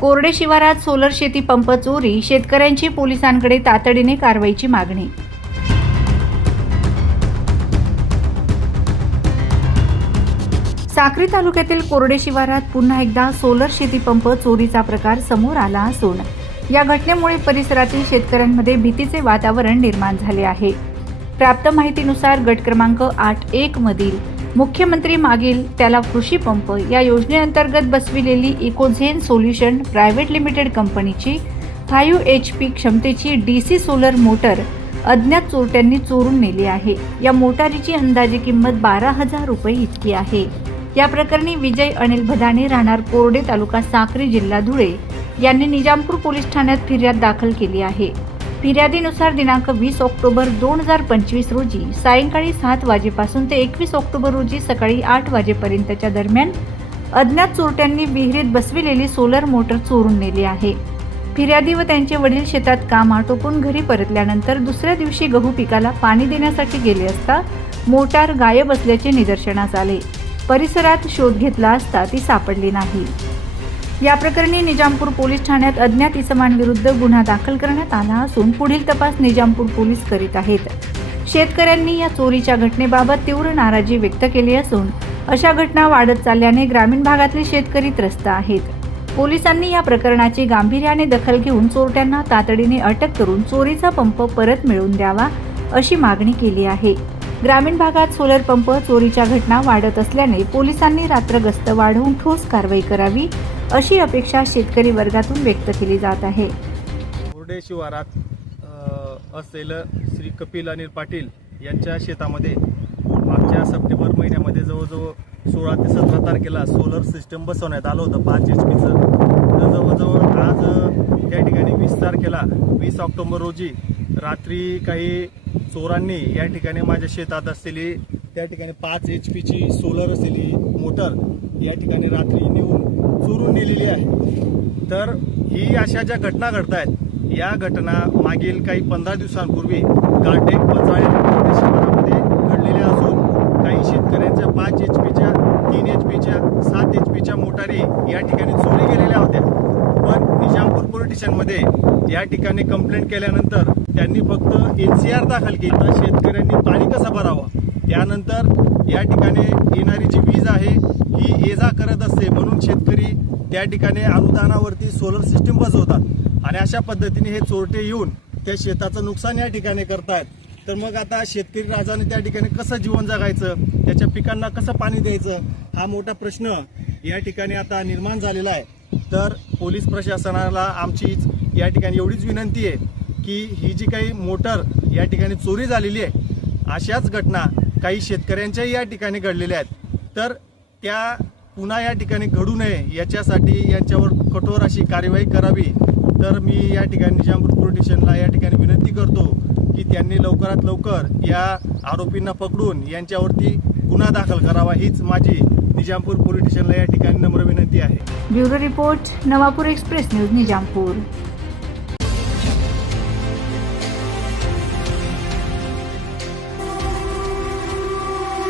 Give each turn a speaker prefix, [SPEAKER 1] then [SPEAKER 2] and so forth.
[SPEAKER 1] कोरडे शिवारात सोलर शेती पंप चोरी शेतकऱ्यांची पोलिसांकडे तातडीने कारवाईची मागणी. साक्री तालुक्यातील कोरडे शिवारात पुन्हा एकदा सोलर शेती पंप चोरीचा प्रकार समोर आला असून या घटनेमुळे परिसरातील शेतकऱ्यांमध्ये भीतीचे वातावरण निर्माण झाले आहे. प्राप्त माहितीनुसार गट क्रमांक आठ एक मधील मुख्यमंत्री मागील त्याला कृषी पंप या योजनेअंतर्गत बसविलेली इकोझेन सोल्युशन प्रायव्हेट लिमिटेड कंपनीची फायू एच पी क्षमतेची डी सी सोलर मोटर अज्ञात चोरट्यांनी चोरून नेली आहे. या मोटारीची अंदाजे किंमत बारा हजार रुपये इतकी आहे. या प्रकरणी विजय अनिल भदाणे राहणार कोरडे तालुका साक्री जिल्हा धुळे यांनी निजामपूर पोलीस ठाण्यात फिर्याद दाखल केली आहे. फिर्यादीनुसार दिनांक वीस ऑक्टोबर दोन हजार पंचवीस रोजी सायंकाळी सात वाजेपासून ते एकवीस ऑक्टोबर रोजी सकाळी आठ वाजेपर्यंतच्या दरम्यान अज्ञात चोरट्यांनी विहिरीत बसविलेली सोलर मोटर चोरून नेली आहे. फिर्यादी व त्यांचे वडील शेतात काम आटोपून घरी परतल्यानंतर दुसऱ्या दिवशी गहू पिकाला पाणी देण्यासाठी गेले असता मोटार गायब असल्याचे निदर्शनास आले. परिसरात शोध घेतला असता ती सापडली नाही. या प्रकरणी निजामपूर पोलीस ठाण्यात अज्ञात इसमांविरुद्ध गुन्हा दाखल करण्यात आला असून पुढील तपास निजामपूर पोलीस करीत आहेत. शेतकऱ्यांनी या चोरीच्या घटनेबाबत तीव्र नाराजी व्यक्त केली असून अशा घटना वाढत चालल्याने ग्रामीण भागातले शेतकरी त्रस्त आहेत. पोलिसांनी या प्रकरणाची गांभीर्याने दखल घेऊन चोरट्यांना तातडीने अटक करून चोरीचा पंप परत मिळवून द्यावा अशी मागणी केली आहे. ग्रामीण भागात सोलर पंप चोरीच्या घटना वाढत असल्याने पोलिसांनी रात्र गस्त वाढवून ठोस कारवाई करावी अशी अपेक्षा शेतकरी वर्गातून व्यक्त केली जात आहे.
[SPEAKER 2] कोरडे शिवारात असलेलं श्री कपिल अनिल पाटील यांच्या शेतामध्ये मागच्या सप्टेंबर महिन्यामध्ये जवळजवळ सोळा ते सतरा तारखेला सोलर सिस्टम बसवण्यात आलं होतं. पाच एच पीचं. तर जवळजवळ आज त्या ठिकाणी वीस तारखेला वीस ऑक्टोबर रोजी रात्री काही चोरांनी या ठिकाणी माझ्या शेतात असलेली त्या ठिकाणी पाच एच पीची सोलर असलेली मोटर या ठिकाणी रात्री नेऊन चोरून नेलेली आहे. तर ही अशा ज्या घटना घडत आहेत या घटना मागील काही पंधरा दिवसांपूर्वी काटेक पचाळे शहरामध्ये घडलेल्या असून काही शेतकऱ्यांच्या पाच एच पीच्या तीन एच पीच्या सात एच पीच्या मोटारी या ठिकाणी चोरी गेलेल्या होत्या. पण निजामपूर पोलीस स्टेशनमध्ये या ठिकाणी कंप्लेंट केल्यानंतर त्यांनी फक्त एन सी आर दाखल केली. तर शेतकऱ्यांनी पाणी कसं भरावं? त्यानंतर या ठिकाणी येणारी जी वीज आहे ही ये जा करत असते. म्हणून शेतकरी त्या ठिकाणी अनुदानावरती सोलर सिस्टीम बसवतात. आणि अशा पद्धतीने हे चोरटे येऊन त्या शेताचं नुकसान या ठिकाणी करतायत. तर मग आता शेतकरी राजाने त्या ठिकाणी कसं जीवन जगायचं? त्याच्या पिकांना कसं पाणी द्यायचं? हा मोठा प्रश्न या ठिकाणी आता निर्माण झालेला आहे. तर पोलीस प्रशासनाला आमचीच या ठिकाणी एवढीच विनंती आहे की ही जी काही मोटर या ठिकाणी चोरी झालेली आहे अशाच घटना काही शेतकऱ्यांच्याही या ठिकाणी घडलेल्या आहेत. तर त्या पुन्हा या ठिकाणी घडू नये याच्यासाठी यांच्यावर कठोर अशी कार्यवाही करावी. तर मी या ठिकाणी निजामपूर स्टेशनला या ठिकाणी विनंती करतो की त्यांनी लवकरात लवकर या आरोपींना पकडून यांच्यावरती गुन्हा दाखल करावा. हीच माझी निजामपूर पोलीस स्टेशनला या ठिकाणी नम्र विनंती आहे.
[SPEAKER 1] Bureau report Navapur express news Nizampur.